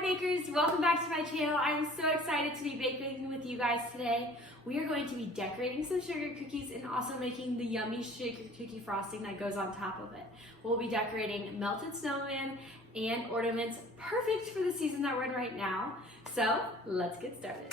Hi bakers, welcome back to my channel. I'm so excited to be baking with you guys today. We are going to be decorating some sugar cookies and also making the yummy sugar cookie frosting that goes on top of it. We'll be decorating melted snowman and ornaments perfect for the season that we're in right now. So let's get started.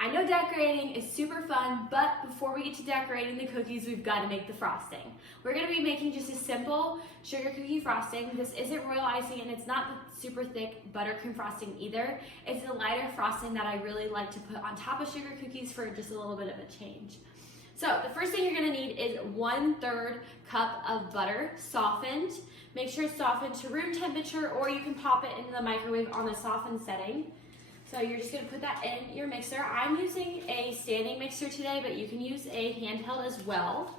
I know decorating is super fun, but before we get to decorating the cookies, we've got to make the frosting. We're going to be making just a simple sugar cookie frosting. This isn't royal icing and it's not the super thick buttercream frosting either. It's a lighter frosting that I really like to put on top of sugar cookies for just a little bit of a change. So the first thing you're going to need is 1/3 cup of butter, softened. Make sure it's softened to room temperature, or you can pop it into the microwave on the softened setting. So you're just gonna put that in your mixer. I'm using a standing mixer today, but you can use a handheld as well.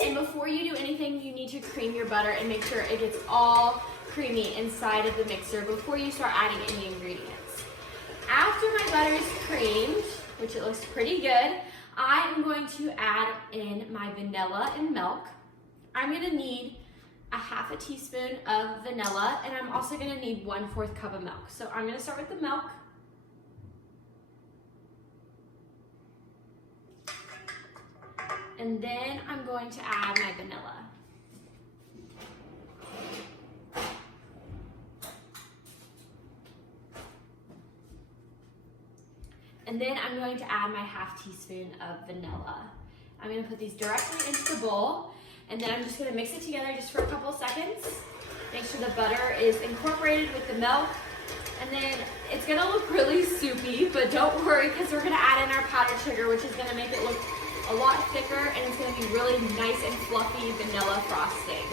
And before you do anything, you need to cream your butter and make sure it gets all creamy inside of the mixer before you start adding any ingredients. After my butter is creamed, which it looks pretty good, I am going to add in my vanilla and milk. I'm gonna need a 1/2 teaspoon of vanilla, and I'm also gonna need 1/4 cup of milk. So I'm gonna start with the milk. And then I'm going to add my vanilla. And then I'm going to add my 1/2 teaspoon of vanilla. I'm gonna put these directly into the bowl. And then I'm just gonna mix it together just for a couple of seconds. Make sure the butter is incorporated with the milk. And then it's gonna look really soupy, but don't worry, because we're gonna add in our powdered sugar, which is gonna make it look a lot thicker, and it's gonna be really nice and fluffy vanilla frosting.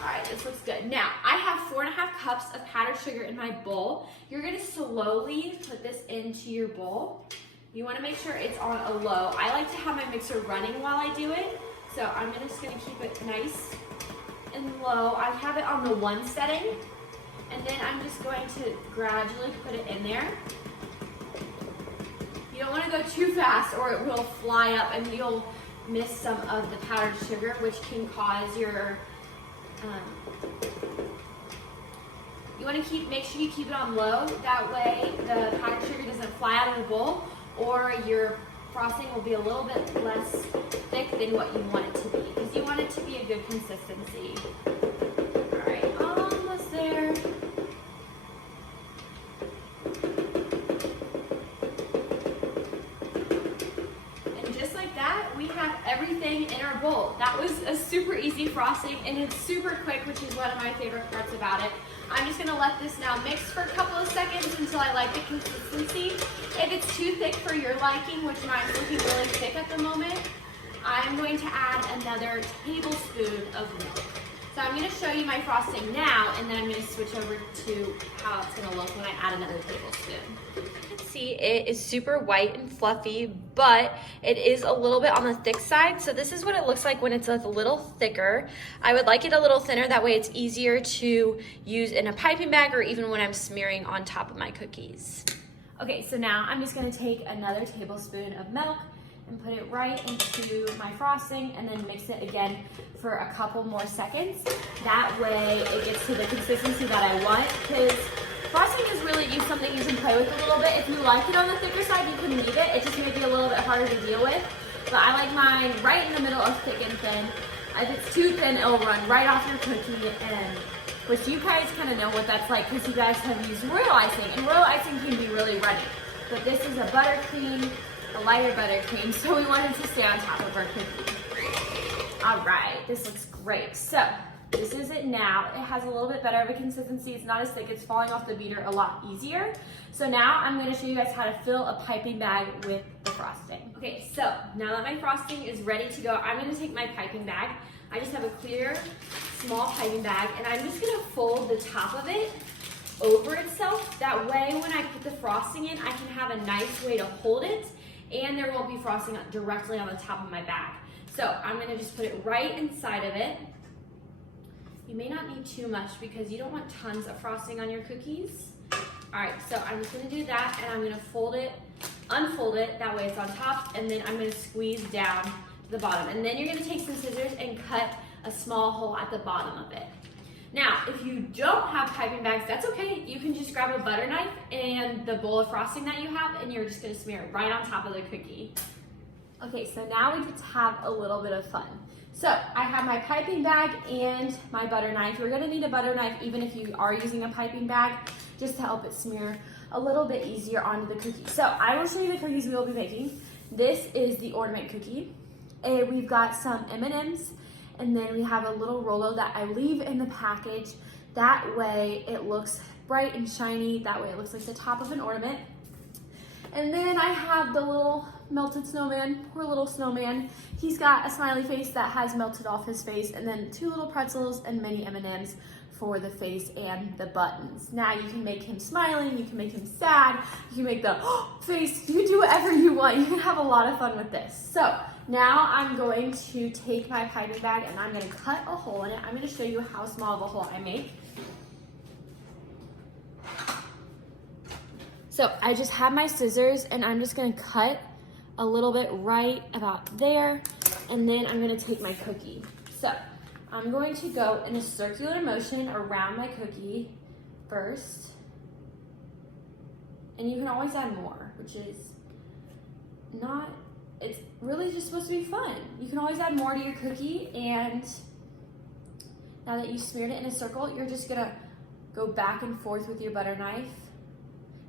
All right, this looks good. Now, I have 4½ cups of powdered sugar in my bowl. You're gonna slowly put this into your bowl. You wanna make sure it's on a low. I like to have my mixer running while I do it. So I'm just gonna keep it nice and low. I have it on the 1 setting, and then I'm just going to gradually put it in there. You don't wanna go too fast or it will fly up and you'll miss some of the powdered sugar, which can cause your, you wanna make sure you keep it on low. That way the powdered sugar doesn't fly out of the bowl, or your frosting will be a little bit less thick than what you want it to be, because you want it to be a good consistency. All right, almost there. And just like that, we have everything in our bowl. That was a super easy frosting, and it's super quick, which is one of my favorite parts about it. I'm just gonna let this now mix for a couple of seconds until I like the consistency. If it's too thick for your liking, which mine's looking really thick at the moment, I'm going to add another tablespoon of milk. So I'm gonna show you my frosting now, and then I'm gonna switch over to how it's gonna look when I add another tablespoon. See, it is super white and fluffy, but it is a little bit on the thick side. So this is what it looks like when it's a little thicker. I would like it a little thinner, that way it's easier to use in a piping bag or even when I'm smearing on top of my cookies. Okay, so now I'm just gonna take another tablespoon of milk and put it right into my frosting, and then mix it again for a couple more seconds. That way it gets to the consistency that I want, because frosting is really something you can play with a little bit. If you like it on the thicker side, you can leave it. It just may be a little bit harder to deal with. But I like mine right in the middle of thick and thin. If it's too thin, it'll run right off your cookie, and which you guys kind of know what that's like, because you guys have used royal icing, and royal icing can be really runny. But this is a buttercream, a lighter buttercream, so we wanted to stay on top of our cookie. All right, this looks great. So this is it now. It has a little bit better of a consistency. It's not as thick. It's falling off the beater a lot easier. So now I'm going to show you guys how to fill a piping bag with the frosting. Okay, so now that my frosting is ready to go, I'm going to take my piping bag. I just have a clear, small piping bag, and I'm just going to fold the top of it over itself. That way, when I put the frosting in, I can have a nice way to hold it and there won't be frosting directly on the top of my bag. So I'm gonna just put it right inside of it. You may not need too much because you don't want tons of frosting on your cookies. All right, so I'm just gonna do that, and I'm gonna fold it, unfold it, that way it's on top, and then I'm gonna squeeze down to the bottom. And then you're gonna take some scissors and cut a small hole at the bottom of it. Now, if you don't have piping bags, that's okay. You can just grab a butter knife and the bowl of frosting that you have, and you're just gonna smear it right on top of the cookie. Okay, so now we get to have a little bit of fun. So I have my piping bag and my butter knife. You're gonna need a butter knife even if you are using a piping bag, just to help it smear a little bit easier onto the cookie. So I will show you the cookies we will be making. This is the ornament cookie. And we've got some M&Ms, and then we have a little Rolo that I leave in the package. That way it looks bright and shiny. That way it looks like the top of an ornament. And then I have the little melted snowman, poor little snowman. He's got a smiley face that has melted off his face, and then 2 little pretzels and mini M&Ms for the face and the buttons. Now you can make him smiling, you can make him sad, you can make the face, you can do whatever you want. You can have a lot of fun with this. So now I'm going to take my piping bag and I'm gonna cut a hole in it. I'm gonna show you how small of a hole I make. So I just have my scissors and I'm just gonna cut a little bit right about there, and then I'm gonna take my cookie. So I'm going to go in a circular motion around my cookie first, and you can always add more, which is not, it's really just supposed to be fun. You can always add more to your cookie, and now that you smeared it in a circle, you're just gonna go back and forth with your butter knife,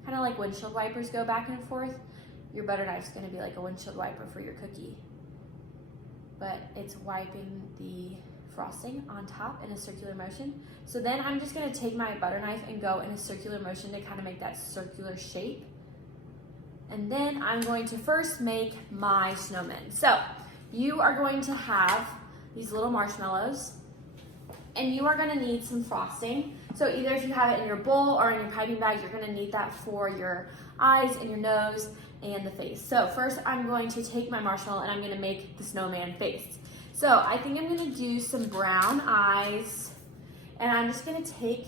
kind of like windshield wipers go back and forth. Your butter knife's gonna be like a windshield wiper for your cookie, but it's wiping the frosting on top in a circular motion. So then I'm just gonna take my butter knife and go in a circular motion to kind of make that circular shape. And then I'm going to first make my snowmen. So you are going to have these little marshmallows, and you are gonna need some frosting. So either if you have it in your bowl or in your piping bag, you're gonna need that for your eyes and your nose and the face. So first I'm going to take my marshmallow and I'm gonna make the snowman face. So I think I'm gonna do some brown eyes, and I'm just gonna take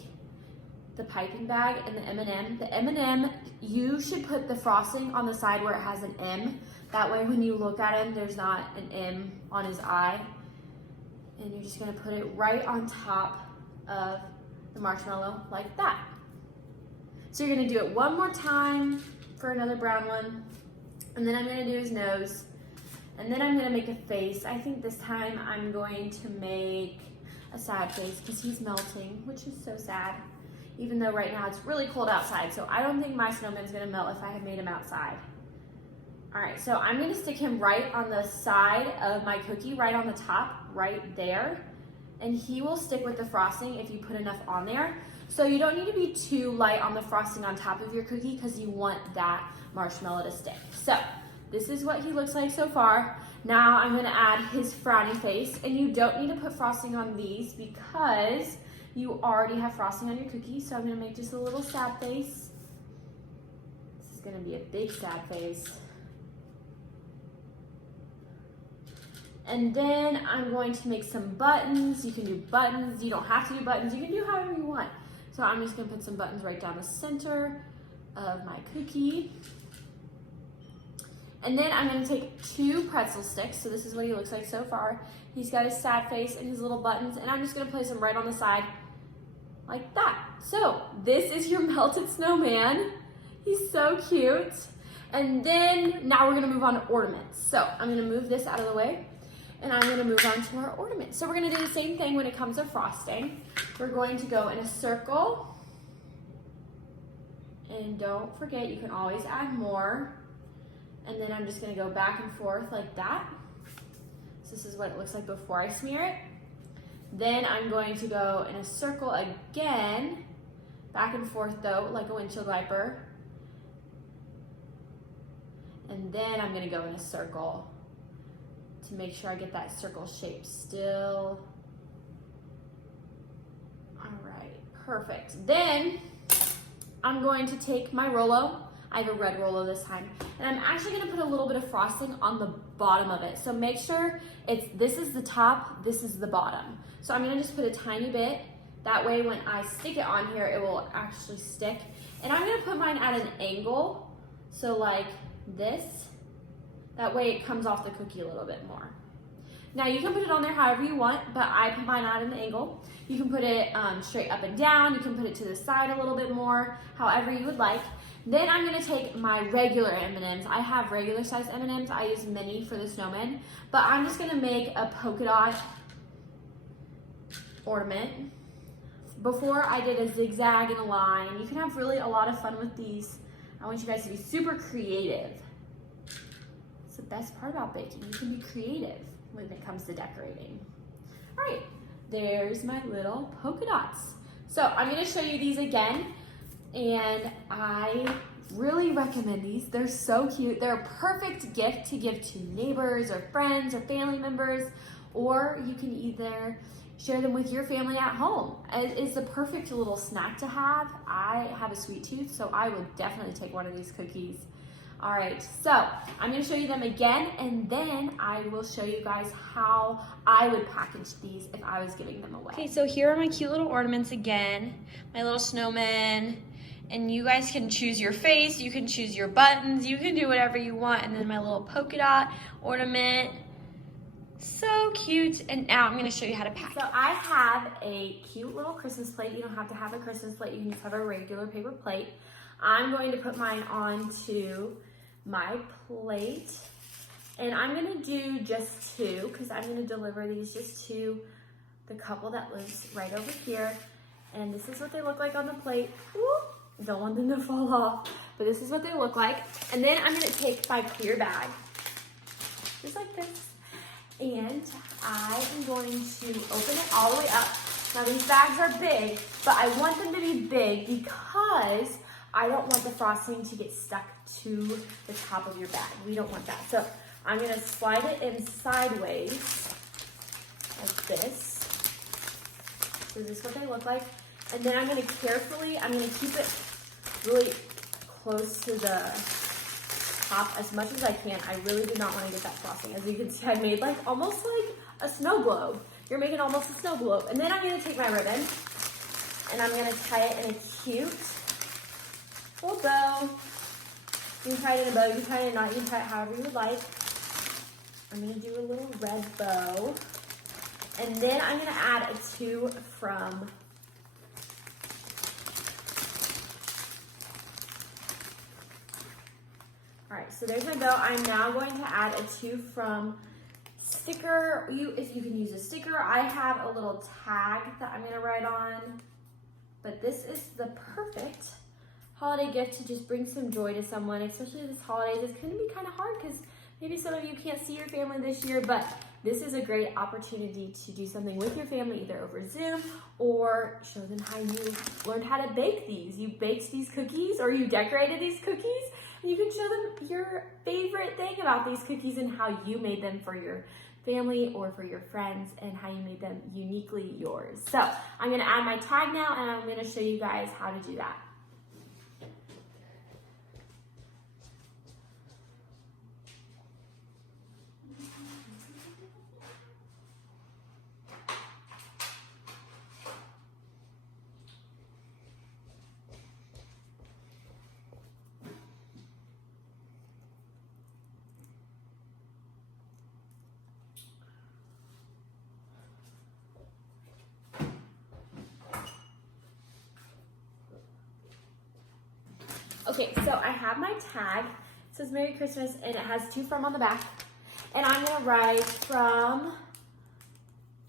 the piping bag and the M&M. The M&M, you should put the frosting on the side where it has an M. That way when you look at him, there's not an M on his eye. And you're just gonna put it right on top of the marshmallow like that. So you're gonna do it one more time for another brown one, and then I'm gonna do his nose, and then I'm gonna make a face. I think this time I'm going to make a sad face because he's melting, which is so sad, even though right now it's really cold outside. So I don't think my snowman's gonna melt if I had made him outside. All right, so I'm gonna stick him right on the side of my cookie, right on the top, right there. And he will stick with the frosting if you put enough on there. So you don't need to be too light on the frosting on top of your cookie because you want that marshmallow to stick. So this is what he looks like so far. Now I'm gonna add his frowny face, and you don't need to put frosting on these because you already have frosting on your cookie. So I'm gonna make just a little sad face. This is gonna be a big sad face. And then I'm going to make some buttons. You can do buttons, you don't have to do buttons, you can do however you want. So I'm just gonna put some buttons right down the center of my cookie. And then I'm gonna take 2 pretzel sticks. So this is what he looks like so far. He's got his sad face and his little buttons, and I'm just gonna place them right on the side like that. So this is your melted snowman. He's so cute. And then now we're gonna move on to ornaments. So I'm gonna move this out of the way, and I'm gonna move on to our ornaments. So we're gonna do the same thing when it comes to frosting. We're going to go in a circle, and don't forget, you can always add more. And then I'm just gonna go back and forth like that. So this is what it looks like before I smear it. Then I'm going to go in a circle again, back and forth though, like a windshield wiper. And then I'm gonna go in a circle to make sure I get that circle shape still. All right, perfect. Then I'm going to take my Rolo. I have a red Rolo this time. And I'm actually gonna put a little bit of frosting on the bottom of it. So make sure this is the top, this is the bottom. So I'm gonna just put a tiny bit. That way when I stick it on here, it will actually stick. And I'm gonna put mine at an angle. So like this. That way it comes off the cookie a little bit more. Now you can put it on there however you want, but I put mine at an angle. You can put it straight up and down. You can put it to the side a little bit more, however you would like. Then I'm gonna take my regular M&Ms. I have regular size M&Ms. I use mini for the snowman, but I'm just gonna make a polka dot ornament. Before I did a zigzag and a line. You can have really a lot of fun with these. I want you guys to be super creative. It's the best part about baking. You can be creative when it comes to decorating. All right, there's my little polka dots. So I'm gonna show you these again, and I really recommend these. They're so cute. They're a perfect gift to give to neighbors or friends or family members, or you can either share them with your family at home. It's the perfect little snack to have. I have a sweet tooth, so I would definitely take one of these cookies. All right, so I'm gonna show you them again, and then I will show you guys how I would package these if I was giving them away. Okay, so here are my cute little ornaments again, my little snowman, and you guys can choose your face, you can choose your buttons, you can do whatever you want, and then my little polka dot ornament. So cute. And now I'm gonna show you how to pack. So I have a cute little Christmas plate. You don't have to have a Christmas plate, you can just have a regular paper plate. I'm going to put mine onto my plate, and I'm gonna do just two because I'm gonna deliver these just to the couple that lives right over here. And this is what they look like on the plate. Whoop. Don't want them to fall off, but this is what they look like. And then I'm gonna take my clear bag, just like this, and I am going to open it all the way up. Now these bags are big, but I want them to be big because I don't want the frosting to get stuck to the top of your bag. We don't want that. So I'm gonna slide it in sideways like this. So this is what they look like. And then I'm gonna keep it really close to the top as much as I can. I really do not want to get that frosting. As you can see, I made like almost like a snow globe. You're making almost a snow globe. And then I'm gonna take my ribbon and I'm gonna tie it in a cute little bow. You can tie it in a bow, you can tie it in a knot, you can tie it however you would like. I'm gonna do a little red bow. And then I'm gonna add a two from all right, so there's my bow. I'm now going to add a two from sticker. If you can use a sticker, I have a little tag that I'm gonna write on. But this is the perfect holiday gift to just bring some joy to someone, especially this holidays. It's gonna be kind of hard because maybe some of you can't see your family this year, but this is a great opportunity to do something with your family, either over Zoom or show them how you learned how to bake these. You baked these cookies or you decorated these cookies. You can show them your favorite thing about these cookies and how you made them for your family or for your friends and how you made them uniquely yours. So I'm gonna add my tag now and I'm gonna show you guys how to do that. Okay, so I have my tag. It says Merry Christmas and it has two from on the back. And I'm gonna write from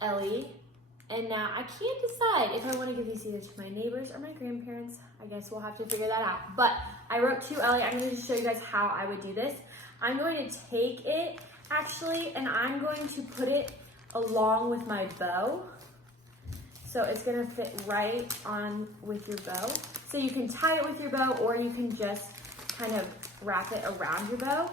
Ellie. And now I can't decide if I wanna give these either to my neighbors or my grandparents. I guess we'll have to figure that out. But I wrote to Ellie. I'm gonna just show you guys how I would do this. I'm going to take it actually, and I'm going to put it along with my bow. So it's gonna fit right on with your bow. So you can tie it with your bow or you can just kind of wrap it around your bow.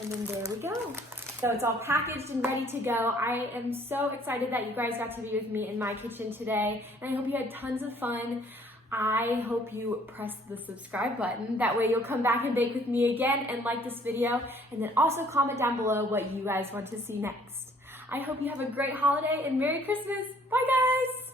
And then there we go. So it's all packaged and ready to go. I am so excited that you guys got to be with me in my kitchen today. And I hope you had tons of fun. I hope you press the subscribe button. That way you'll come back and bake with me again and like this video, and then also comment down below what you guys want to see next. I hope you have a great holiday and Merry Christmas. Bye guys!